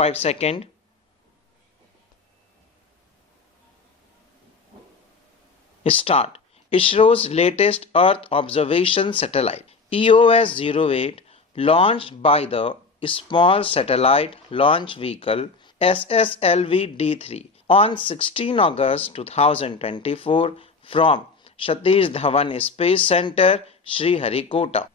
5 seconds. Start. ISRO's latest Earth observation satellite EOS-08, launched by the Small Satellite Launch Vehicle SSLV-D3 on 16 August 2024 from Satish Dhawan Space Center, Sriharikota.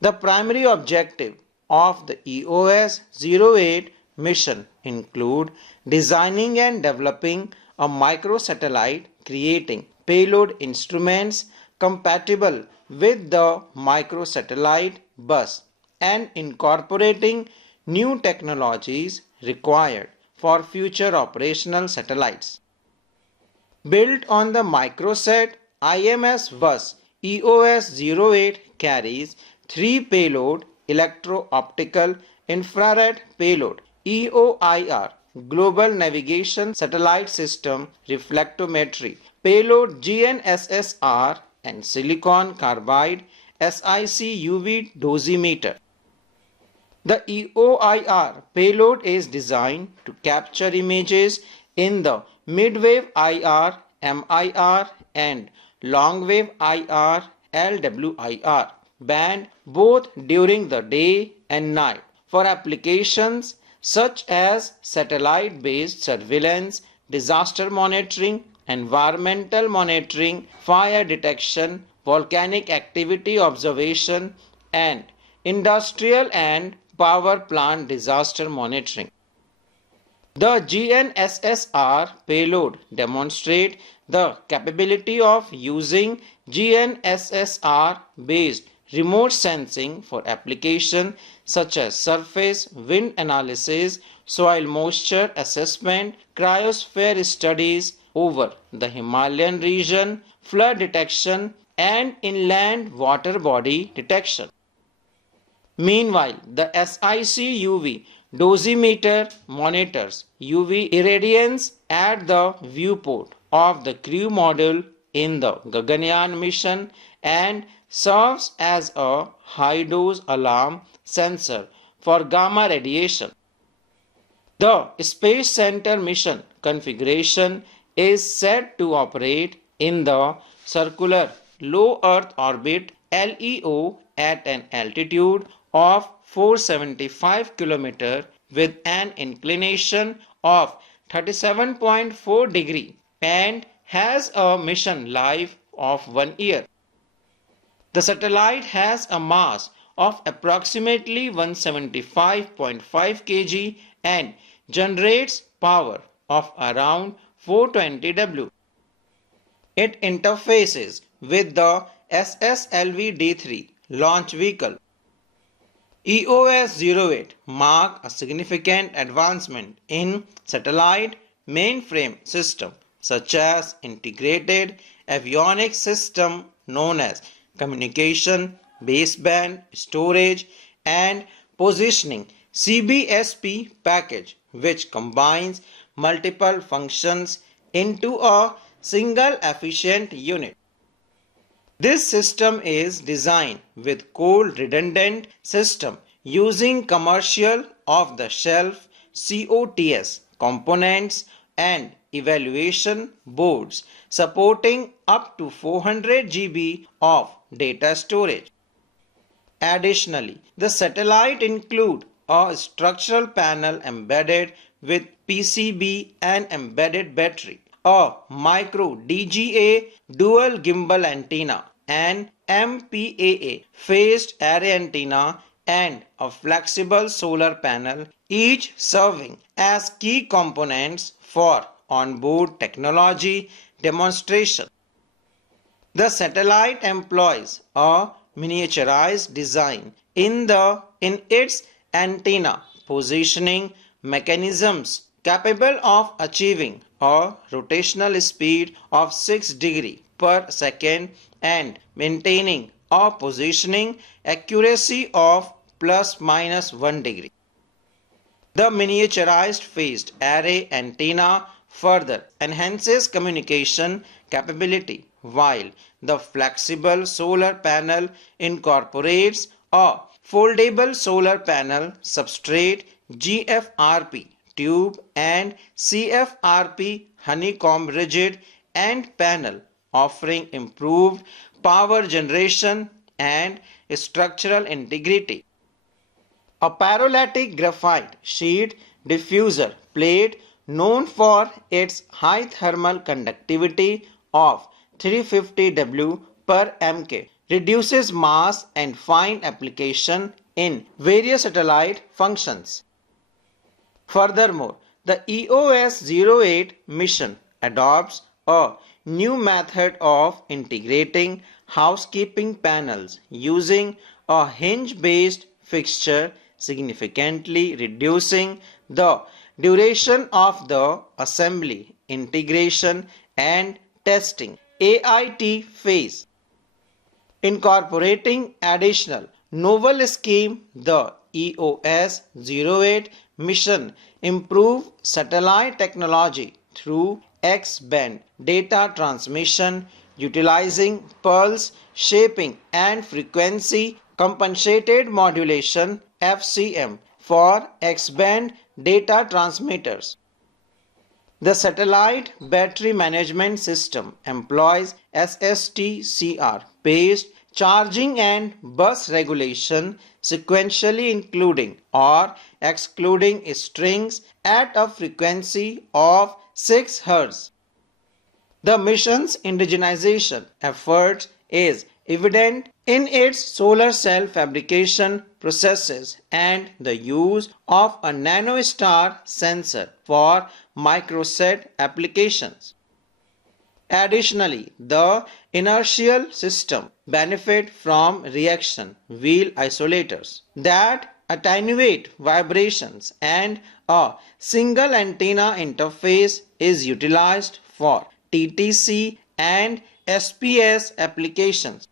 The primary objective of the EOS-08 mission include designing and developing a microsatellite, creating payload instruments compatible with the microsatellite bus, and incorporating new technologies required for future operational satellites. Built on the microsat IMS bus, EOS-08 carries 3 payload electro-optical infrared payload EOIR, Global Navigation Satellite System Reflectometry payload GNSSR, and silicon carbide SiC UV dosimeter. The EOIR payload is designed to capture images in the mid-wave IR, MIR, and long-wave IR, LWIR band both during the day and night for applications such as satellite-based surveillance, disaster monitoring, environmental monitoring, fire detection, volcanic activity observation, and industrial and power plant disaster monitoring. The GNSSR payload demonstrates the capability of using GNSSR-based remote sensing for applications such as surface wind analysis, soil moisture assessment, cryosphere studies over the Himalayan region, flood detection, and inland water body detection. Meanwhile, the SiC UV dosimeter monitors UV irradiance at the viewport of the crew module in the Gaganyaan mission and serves as a high-dose alarm sensor for gamma radiation. The Space Center mission configuration is set to operate in the circular low Earth orbit LEO at an altitude of 475 km with an inclination of 37.4 degree and has a mission life of 1 year. The satellite has a mass of approximately 175.5 kg and generates power of around 420 W. It interfaces with the SSLV-D3 launch vehicle. EOS-08 marked a significant advancement in satellite mainframe system such as integrated avionics system known as communication, baseband, storage, and positioning CBSE package, which combines multiple functions into a single efficient unit. This system is designed with cold redundant system using commercial off-the-shelf COTS components and evaluation boards supporting up to 400 GB of data storage. Additionally, the satellite includes a structural panel embedded with PCB and embedded battery, a micro DGA dual gimbal antenna, an MPAA phased array antenna, and a flexible solar panel, each serving as key components for onboard technology demonstration. The satellite employs a miniaturized design in its antenna positioning mechanisms capable of achieving a rotational speed of 6 degrees per second and maintaining a positioning accuracy of ±1 degree. The miniaturized phased array antenna further enhances communication capability, while the flexible solar panel incorporates a foldable solar panel substrate GFRP tube and CFRP honeycomb rigid end panel, offering improved power generation and structural integrity. A paralatic graphite sheet diffuser plate known for its high thermal conductivity of 350 W per mK reduces mass and fine application in various satellite functions. Furthermore, the EOS-08 mission adopts a new method of integrating housekeeping panels using a hinge-based fixture, significantly reducing the duration of the assembly, integration and testing AIT phase. Incorporating additional novel scheme, the EOS-08 mission improve satellite technology through X-band data transmission utilizing pulse shaping and frequency compensated modulation FCM for X-band data transmitters. The Satellite Battery Management System employs SSTCR based charging and bus regulation sequentially including or excluding strings at a frequency of 6 Hz. The mission's indigenization effort is evident in its solar cell fabrication processes and the use of a nanostar sensor for microsat applications. Additionally, the inertial system benefit from reaction wheel isolators that attenuate vibrations and a single antenna interface is utilized for TTC and SPS applications.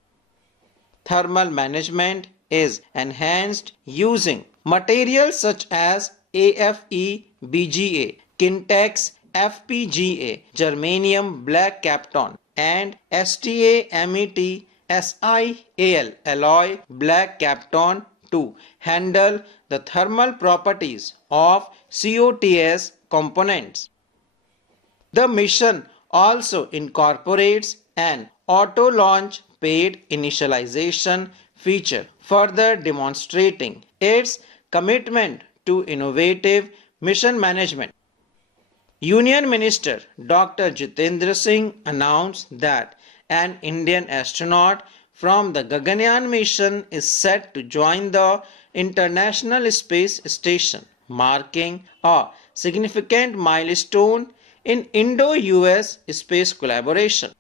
Thermal management is enhanced using materials such as AFE-BGA, Kintex FPGA, germanium black Kapton and STA-MET SiAl alloy black Kapton to handle the thermal properties of COTS components. The mission also incorporates an auto-launch paid initialization feature, further demonstrating its commitment to innovative mission management. Union Minister Dr. Jitendra Singh announced that an Indian astronaut from the Gaganyaan mission is set to join the International Space Station, marking a significant milestone in Indo-US space collaboration.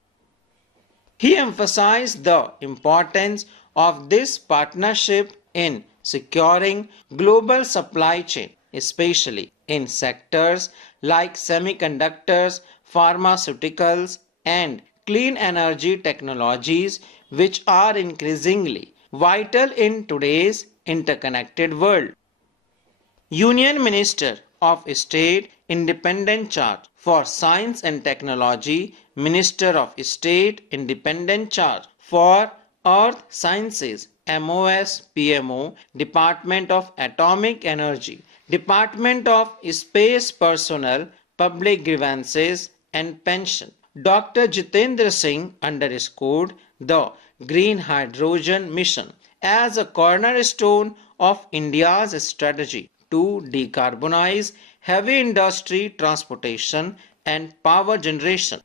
He emphasized the importance of this partnership in securing global supply chain, especially in sectors like semiconductors, pharmaceuticals, and clean energy technologies, which are increasingly vital in today's interconnected world. Union Minister of State Independent Charge for Science and Technology, Minister of State Independent Charge for Earth Sciences, MOS PMO, Department of Atomic Energy, Department of Space Personnel, Public Grievances and Pension. Dr. Jitendra Singh underscored the Green Hydrogen Mission as a cornerstone of India's strategy to decarbonize heavy industry, transportation and power generation.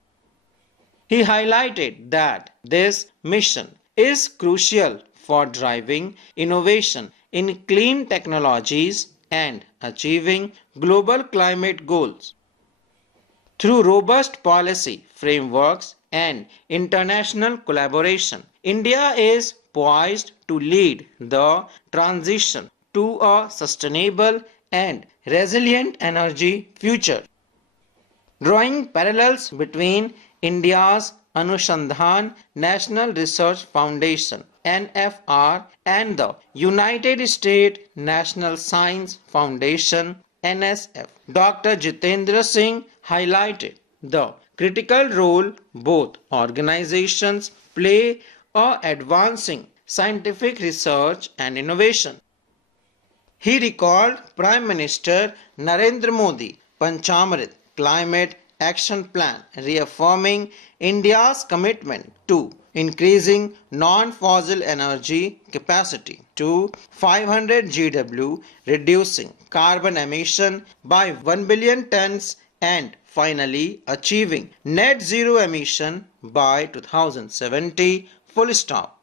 He highlighted that this mission is crucial for driving innovation in clean technologies and achieving global climate goals. Through robust policy frameworks and international collaboration, India is poised to lead the transition to a sustainable and resilient energy future. Drawing parallels between India's Anushandhan National Research Foundation NFR and the United States National Science Foundation NSF, Dr. Jitendra Singh highlighted the critical role both organizations play in advancing scientific research and innovation. He recalled Prime Minister Narendra Modi Panchamrit Climate Action Plan, reaffirming India's commitment to increasing non-fossil energy capacity to 500 GW, reducing carbon emission by 1 billion tons, and finally achieving net zero emission by 2070. Full stop.